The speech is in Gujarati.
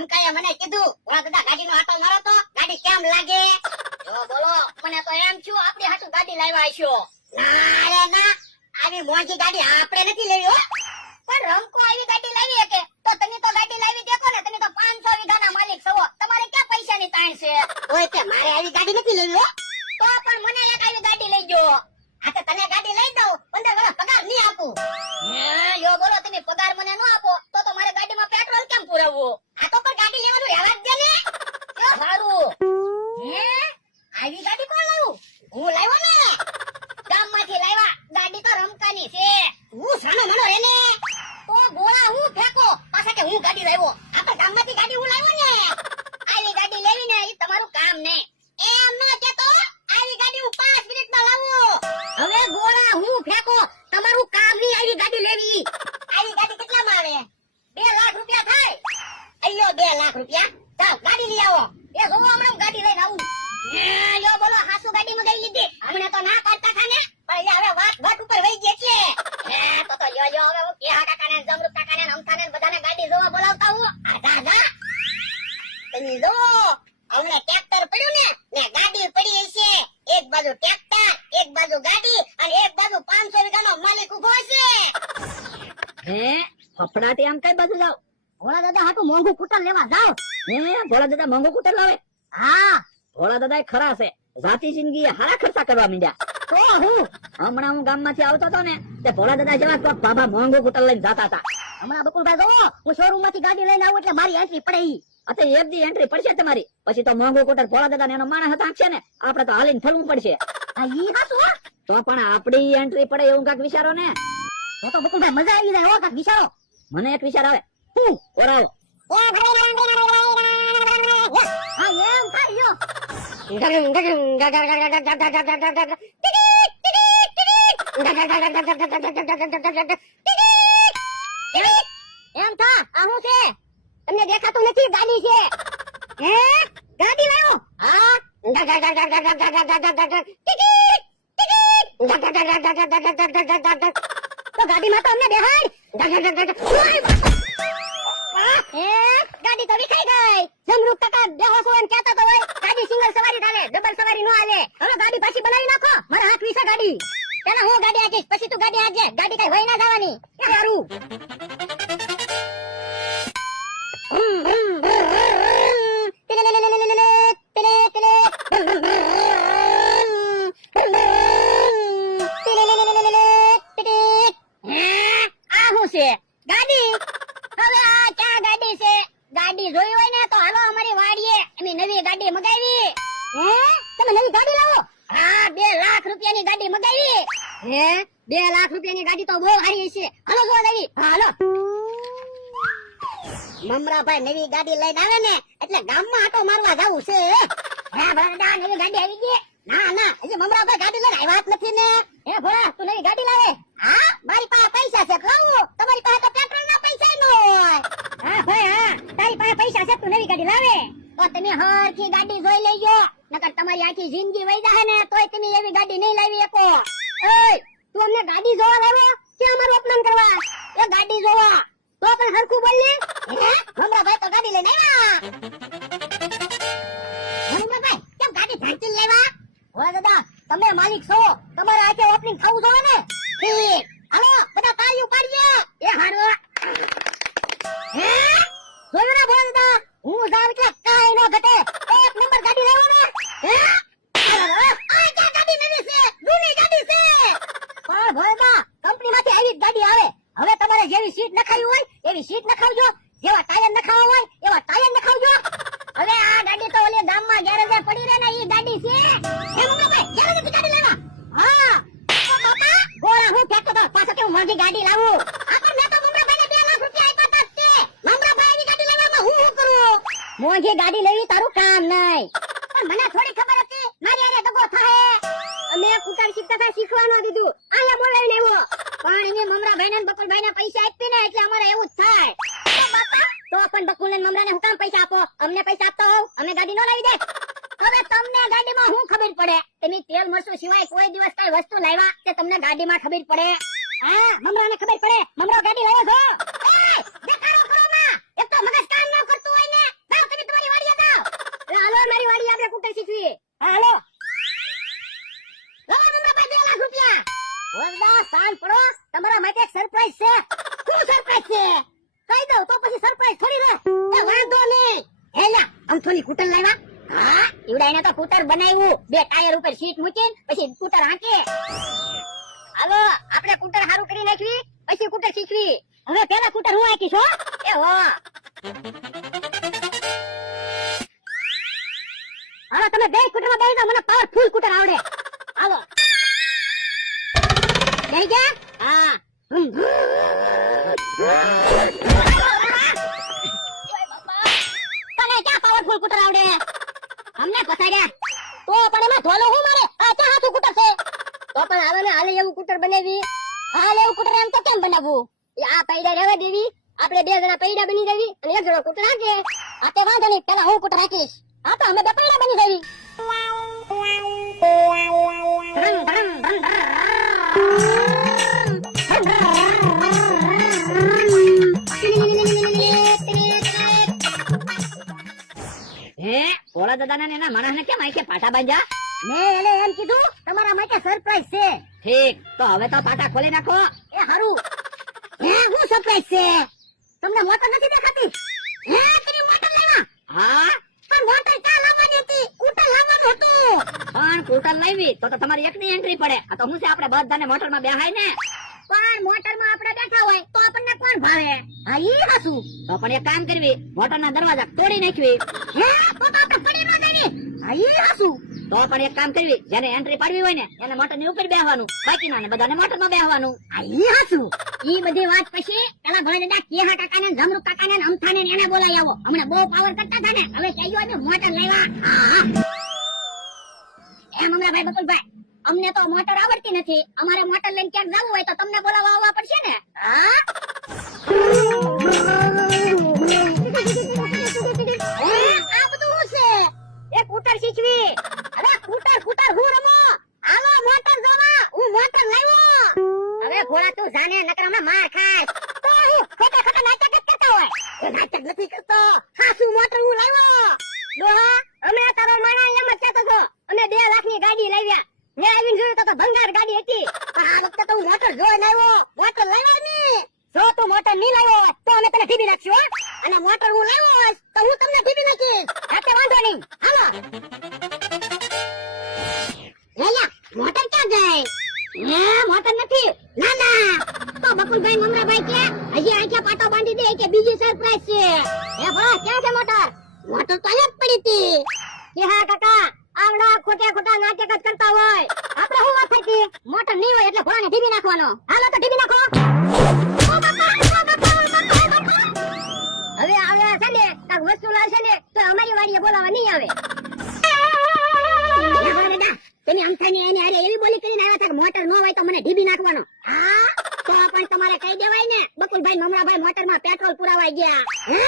રમકાએ મને કીધું ઓલા દાદા ગાડીનો આટો મારો તો ગાડી કેમ લાગે? જો બોલો મને તો એમ છું આપણી હાટુ ગાડી લાવ્યા હશો. ના રે ના, આવી મોંઘી ગાડી આપણે નથી લેવી હો. પણ રમકો આવી ગાડી લાવી કે તો તમે તો ગાડી લાવી દેખો ને, તમે તો 500 વીઘાના માલિક છો, તમારે ક્યાં પૈસાની તાણ છે? ઓય તે મારે આવી ગાડી નથી લેવી હો. તો પણ મને એક આવી ગાડી લઈ જો. આ તો તને ગાડી લઈ દઉં, 15 વર્ષ પગાર નહીં આપું. હે યો બોલો, તમે પગાર મને ન આપો તો મારે ગાડીમાં પેટ્રોલ કેમ પુરાવવું? આ તો પણ ગાડી લેવાનું રહેવા જ દે ને. કેવું સારું. હે આવી ગાડી કોણ લાવ્યું? હું લાવ્યો ને, ગામમાંથી લાવ્યા. ગાડી તો રમકાની છે. હું સાનો મનો એને તો ગોળા હું ફેંકો પાછા કે હું ગાડી લાવ્યો. આપણે ગામમાંથી ગાડી હું લાવ્યો ને. આવી ગાડી લેવી ને એ તમારું કામ નહીં. એમ ન કેતો આવી ગાડી હું 5 મિનિટમાં લાવું. હવે ગોળા હું ફેંકો, તમારું કામ નહીં આવી ગાડી લેવી. આવી ગાડી કેટલામાં આવે? 2 લાખ રૂપિયા થાય. અయ్યો 2 લાખ રૂપિયા. ચાલ ગાડી લઈ આવો. એ જોવો હમણાં ગાડી લઈને આવું. યો બોલો હાસુ ગાડી મંગાવી લીધી. હમણાં તો ના પાડતા હતા ને, પણ હવે વાત ઉપર વહી ગઈ છે. તો યો હવે હું કેહા કાકાને, જમરૂક કાકાને, અમથાને બધાને ગાડી જોવા બોલાવતા હું. આજા તમે જો અમને ટ્રેક્ટર પડ્યું ને ગાડી પડી છે. એક બાજુ ટ્રેક્ટર, એક બાજુ ગાડી અને એક બાજુ 500 વીઘાનો માલિક ઉભો છે. હે ફફડાટી આમ કઈ બાજુ જાવ? ભોળા દાદા હાટુ મોંઘું કૂટર લેવા જાવ. હે ભોળા દાદા મોંઘું કૂટર લાવે? હા ભોળા દાદા ખરા છે, જાતિ જિંદગી હારા ખર્ચા કરવા માંડ્યા. તો હું હમણાં હું ગામમાંથી આવતો હતો ને તે ભોળા દાદા જેવા કોક બાબા મોંઘું કૂટર લઈને જતા હતા. હમણાં બકુલભાઈ જો હું શોરૂમ માંથી ગાડી લઈને આવું એટલે મારી એન્ટ્રી પડે ઈ. અતે એક દી એન્ટ્રી પડશે તમારી, પછી તો મોંઘું કૂટર ભોળા દાદા ને એનો માણસ હતા છે ને, આપણે તો હાલીને ફરવું પડશે. આ ઈ હાસુ તો પણ આપડી એન્ટ્રી પડે એવું કાક વિચારો ને. તો બકુલભાઈ મજા આવી જાય હો. કાક વિચારો. મને એક વિચાર આવે. હું ઓરાવો. હા એમ થાય યો. એમ થા આ હું છે? તમને દેખાતું નથી? ગાડી છે. હે ગાડી લાવ્યો? હા તો ગાડીમાં તો અમને બેહાડ. હે ગાડી તો વિખાઈ ગઈ. જમરૂક કાકા બેહોશ હોય ને કહેતા તો હોય ગાડી સિંગલ સવારી ચાલે, ડબલ સવારી નો હાલે. હવે ગાડી પાછી બનાવી નાખો. મારા હાથ વિશે ગાડી પેલા હું ગાડી આજીશ, પછી તું ગાડી આજે. ગાડી કઈ હોય ના જવાની. સારું આ શું છે? ગાડી. હવે આ ક્યાં ગાડી છે? ગાડી જોઈ હોય ને તો હાલો અમારી વાડીએ, અમે નવી ગાડી મગાવી. હે તમે નવી ગાડી લાવો? હા 2 લાખ રૂપિયાની ગાડી મગાવી. હે 2 લાખ રૂપિયાની ગાડી તો બહુ સારી છે. હાલો જોવા દેવી. હાલો મમરાભાઈ નવી ગાડી લઈને આવે ને એટલે ગામમાં આટો મારવા જાવું છે. હે ભોળા નવી ગાડી આવી ગઈ? ના ના હજી મમરાભાઈ ગાડી લઈને આવ્યા જ નથી ને. હે ભોળા તું નવી ગાડી લાવે? હા મારી પાસે પૈસા છે. લાવું તમારી પાસે તો પેટ્રોલ ના પૈસા ન હોય. હા ભાઈ હા તારી પાસે પૈસા છે, તું નવી ગાડી લાવે તો તમે હરખી ગાડી જોઈ લેજો, નકર તમારી આખી જિંદગી વહી જાય ને તોય તમે એવી ગાડી નહીં લાવી શકો. ઓય તું અમને ગાડી જોવા લાવ્યો કે અમારું અપમાન કરવા? એ ગાડી જોવા તો પણ હરખું બોલ ને. હે મમરાભાઈ તો ગાડી લઈને આવ્યા. મમરાભાઈ કેમ ગાડી ઢાંકી લેવા? ઓય દાદા તમે માલિક છો, તમારે આજે ઓપનિંગ થવું જોઈએ ને. ઠીક હાલો બધા તાળીઓ પાડીએ. એ હારો હે જોયો ને બોલ દાદા, હું જાવ એટલે કાઈ ન ઘટે. એક નંબર ગાડી લેવો ને. હે આ ક્યાં ગાડી નવી છે? જૂની ગાડી છે. પણ ભોળા કંપનીમાંથી આવી જ ગાડી આવે. હવે તમારે જેવી સીટ નખાવી હોય એવી સીટ નખાવજો, જેવા ટાયર નખાવા હોય એવા ટાયર નખાવજો. હવે આ ગાડી તો ઓલી ગામમાં ગેરેજે પડી રહે ને ઈ ગાડી છે. હે મમરાભાઈ ગેરેજેથી ગાડી લેવા? હા તો બાપા ગોળા હું ફેંકતો તો પાછો કે હું મોંઘી ગાડી લાવું. આ પણ મેં તો મમરાભાઈને 2 લાખ રૂપિયા આપ્યા હતા તે. મમરાભાઈની ગાડી લેવામાં હું કરું? મોંઘી ગાડી લેવી તારું કામ નહીં. પણ મને થોડી ખબર હતી મારી આરે દગો થાય. અમે કુટાર શીખતા હતા, શીખવા ન દીધું. આયા બોલાવી લેવો. પણ એને મમરાભાઈને ને બકુલભાઈને પૈસા આપી ને એટલે અમારે એવું જ થાય. તો બાપા તો પણ બકુલ ને મમરાને હું કામ પૈસા આપો? અમને પૈસા આપતો હોવ અમે ગાડી ન લાવી દે. હવે તમને ગાડીમાં હું ખબર પડે? તમે તેલ મરચું સિવાય કોઈ દિવસ કઈ વસ્તુ લાવ્યા કે તમને ગાડીમાં ખબર પડે? હા મમરાને ખબર પડે. મમરા ગાડી લાવ્યો છો? એ દેખાડો કરો માં. એક તો મગજ કામ ન કરતું હોય ને આપણે કુટર શીખવી. હાલો મમરાભાઈ 2 લાખ રૂપિયા. ઓરડા શાંત પડો, તમારા માટે એક સરપ્રાઈઝ છે. શું સરપ્રાઈઝ છે? કહી દઉં તો પછી સરપ્રાઈઝ થોડી રહે. એ વાંધો નહીં. હેલા અમથોની કુટર લાવ્યા. હા ઈવડાઈને તો કુટર બનાવ્યું. 2 ટાયર ઉપર સીટ મૂકીને પછી કુટર હાંકે. હાલો આપણે કુટર હારું કરી નાખવી પછી કુટર શીખવી. હવે પેલા કુટર હું હાંકીશ હો. એ હો હાલો તમે બે કુટરમાં બેસી જાઓ, મને પાવરફુલ કુટર આવડે. આવો બેસી ગયા. હા તને ક્યાં પાવરફુલ કુટર આવડે? અમને પસાડ્યા તો પણ એમાં ધોલો હું મારે. આ ક્યાં હાથું કુટર છે? તો પણ હાલો ને હાલે એવું કુટર બનાવી. હાલે એવું કુટર એમ તો કેમ બનાવવું? એ આ પૈડા રહેવા દેવી, આપણે 2 જણા પૈડા બની દેવી અને 1 જણો કુટર હાકે. આ તે વાંધો નહીં, પેલા હું કુટર હાકીશ. હા તો અમે 2 પૈડા બની દેવી. હે ભોળા દાદા ને એના માણસ ને કેમ આંખે પાટા બાંધ્યા? મેં એને એમ કીધું તમારા માટે સરપ્રાઈઝ છે. ઠીક, તો હવે તો પાટા ખોલી નાખો. એ હારું. હે હું સરપ્રાઈઝ છે? તમને મોટર નથી દેખાતી? હે તમે મોટર લાવ્યા? હા પણ મોટર ક્યાં લાવવાની હતી? કુટર લાવવાનું હતું. પણ કુટર લાવી તો તમારી એકની એન્ટ્રી પડે. આ તો હું છે આપણે બધાને મોટરમાં બેહાય ને. પણ મોટરમાં આપણે બેઠા હોય તો આપણને કોણ ભાવે? હા ઈ હાસું. તો પણ એક કામ કરવી, મોટરના દરવાજા તોડી નાખવી. હે તો આપણે પડી ન જઈએ. હા ઈ હાસું. તો પણ એક કામ કરવી, જેને એન્ટ્રી પાડવી હોય ને એને મોટરની ઉપર બેહવાનું, બાકીના ને બધાને મોટરમાં બેહવાનું. હા ઈ હાસું. ઈ બધી વાત પછી પેલા ભોળા દાદા કેહા કાકાને જમરૂ કાકાને અમથાને એને બોલાવી આવો. હમણાં બહુ પાવર કરતા હતા ને, હવે કહેજો અમે મોટર લેવા. હા એમ હમણાં ભાઈ બકુલભાઈ, અમને તો મોટર આવડતી નથી. અમારે મોટર લઈને ક્યાંક જવું હોય તો તમને બોલાવવા આવવા પડશે ને. હા આ બધું શું છે? એ કુટર શીખવી. અરે કુટર હું રમો. હાલો મોટર જોવા, હું મોટર લાવ્યો. હવે ઘોડા તું જાને નકર હમણાં માર ખાસ. તો હું ખોટા ખોટા નાટક જ કરતા હોય. એ નાટક નથી કરતો. હાસું મોટર હું લાવ્યો. ડોહા અમે તારો માણા એમ જ કહેતો છો. અમે 2 લાખની ગાડી લાવ્યા. મેં આવીને જોયું તો ભંગાર ગાડી હતી. પણ આ વખતે તો હું મોટર જોઈને આવ્યો. મોટર લાવ્યો નહીં. જો તું મોટર નહીં લાવ્યો હોય તો અમે તને ઢીબી નાખશું હો. અને મોટર હું લાવ્યો હોય તો હું તમને ઢીબી નાખીશ. એટલે વાંધો નહીં. હાલો લેલા મોટર ક્યાં જાય? હે મોટર નથી. ના ના તો બકુલભાઈ મમરાભાઈ કે હજી આંખે પાટો બાંધી દે કે બીજી સરપ્રાઈઝ છે. હે ભા ક્યાં છે મોટર? મોટર તો અહીંયા જ પડી હતી. કે હા કાકા આવડા ખોટા ખોટા નાટક જ કરતા હોય. આપણે શું વાત થઈ? મોટર નહીં હોય એટલે ઘોડાને ઢીબી નાખવાનો. હાલો તો ઢીબી નાખો. ઓ બાપા, ઓ બાપા, ઓ બાપા, ઓ બાપા. હવે આવે છે ને કાક વસ્તુ લાવશે ને તો અમારી વાડીએ બોલાવા નહીં આવે. તમે અમથાની એને હારે એવી બોલી કરીને આવ્યા છે કે મોટર ન હોય તો મને ઢીબી નાખવાનો. હા તો પણ તમારે કહી દેવાય ને બકુલભાઈ મમરાભાઈ મોટરમાં પેટ્રોલ પુરાવાઈ ગયા. હે